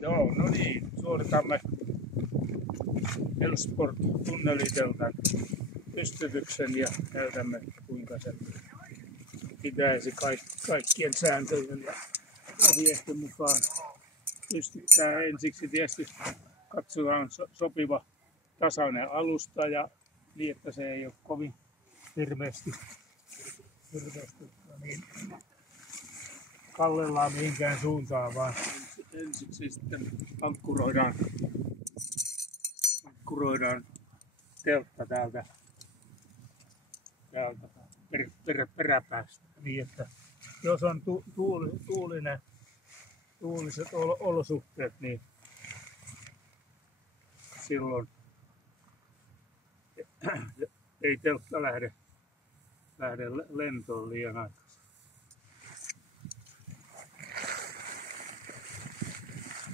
Joo, no niin, suoritamme Elsport-tunneliteltan pystytyksen ja näytämme kuinka se pitäisi kaikkien sääntöjen ja ohjeiden mukaan pystyttää. Ensiksi tietysti katsotaan sopiva tasainen alusta ja niin, että se ei ole kovin hirveästi niin kallellaan mihinkään suuntaan, vaan ensiksi sitten ankkuroidaan teltta täältä peräpäästä niin, että jos on tuuliset olosuhteet, niin silloin ei teltta lähde lentoon liian aikaisin.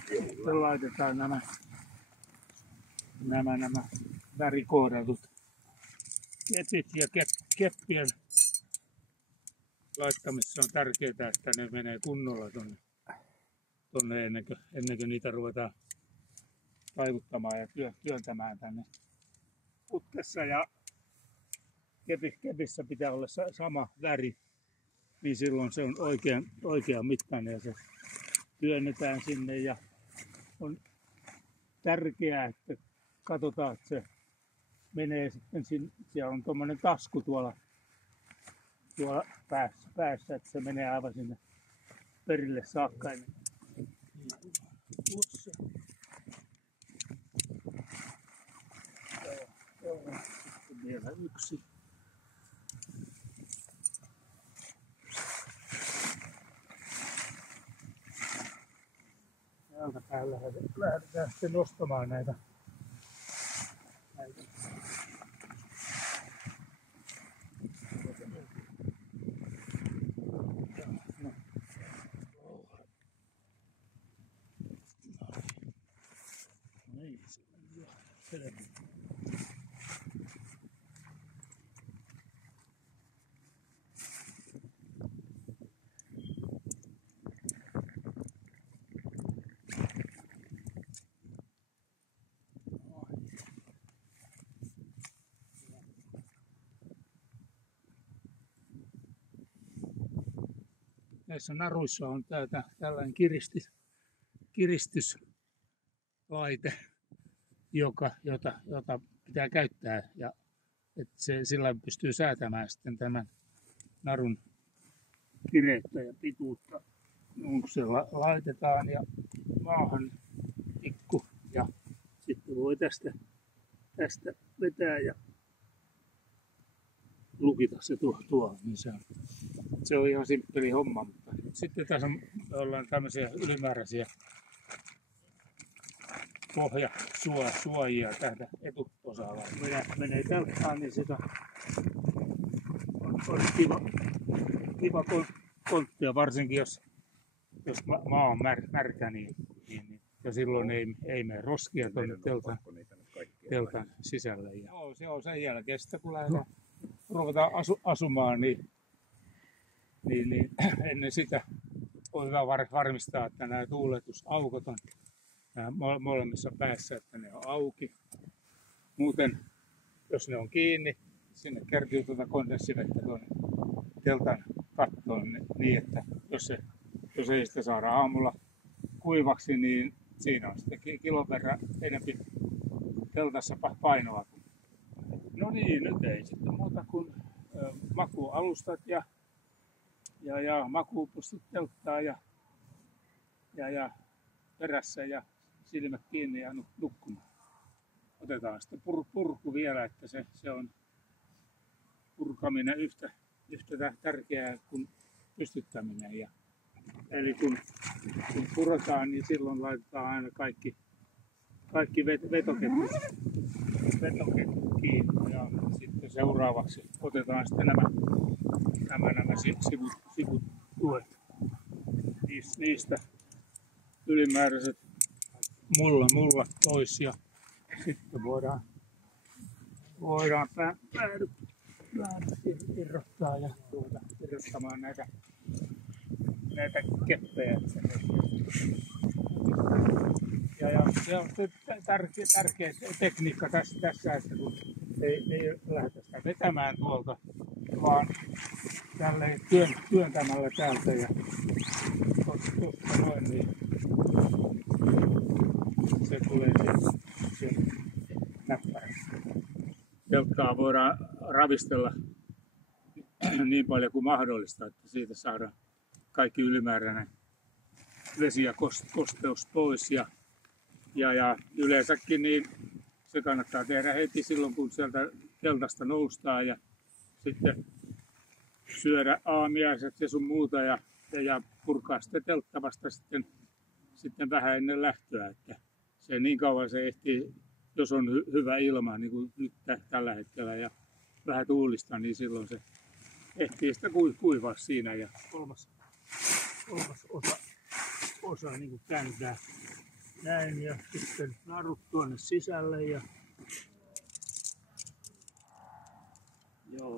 Sitten laitetaan nämä värikoodatut kepit ja keppien laittamisessa on tärkeää, että ne menee kunnolla tonne ennen kuin niitä ruvetaan taivuttamaan ja työntämään tänne putkessa. Ja kepissä pitää olla sama väri, niin silloin se on oikean mittainen ja se työnnetään sinne. Ja on tärkeää, että katsotaan, että se menee sitten, siellä on tuommoinen tasku tuolla päässä, että se menee aivan sinne perille saakka. Sitten vielä yksi. Täältä päällä lähdetään sitten nostamaan näitä. Näissä naruissa on tällainen kiristyslaite, jota pitää käyttää, ja että sillä pystyy säätämään sitten tämän narun kireyttä ja pituutta. Kun se laitetaan ja maahan tikku ja sitten voi tästä vetää ja lukita se tuo, niin se on ihan simppeli homma, mutta sitten tässä ollaan tämmöisiä ylimääräisiä pohjasuojia täältä etuosalla. Menee telttaan, niin sitä on kiva konttia, varsinkin jos maa on märkä, niin ja silloin ei mene roskia tuonne teltan sisälle. Ja sen jälkeen sitten kun ruvetaan asumaan, niin ennen sitä on hyvä varmistaa, että nämä tuuletusaukot on molemmissa päässä, että ne on auki. Muuten, jos ne on kiinni, sinne kertyy kondenssivettä tuonne teltan kattoon niin, että jos ei sitä saada aamulla kuivaksi, niin siinä on sitten kilon verran enempi teltassa painoa. No niin, nyt ei sitten muuta kuin makualustat ja makuupussit telttaa ja perässä ja silmät kiinni ja nukkumaan. Otetaan sitten purku vielä, että se on purkaminen yhtä tärkeää kuin pystyttäminen. Eli kun puretaan, niin silloin laitetaan aina kaikki vetoketjut kiinni. Ja sitten seuraavaksi otetaan sitten nämä sivutuet. Niistä ylimääräiset mullat pois ja sitten voidaan päädyt irrottaa ja irrottamaan näitä keppejä. se on se tärkeä tekniikka tässä, että kun ei lähdetä sitä vetämään tuolta, vaan tälleen työntämällä täältä ja tuosta noin, niin se tulee sieltä näppärästä. Telttaa voidaan ravistella niin paljon kuin mahdollista, että siitä saadaan kaikki ylimääräinen vesi ja kosteus pois. Ja yleensäkin niin se kannattaa tehdä heti silloin, kun sieltä teltasta noustaan ja sitten syödä aamiaiset ja sun muuta ja purkaa sitten teltta vasta sitten vähän ennen lähtöä. Että se niin kauan se ehtii, jos on hyvä ilma, niin kuin nyt tällä hetkellä ja vähän tuulista, niin silloin se ehtii sitä kuivaa siinä ja kolmas osa niin kuin kääntää näin ja sitten narut tuonne sisälle ja joo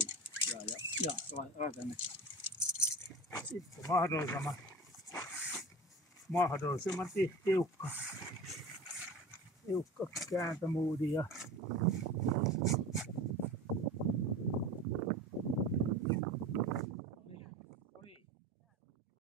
ja rakennetaan. Sitten mahdollisimman tiukka kääntömuudi ja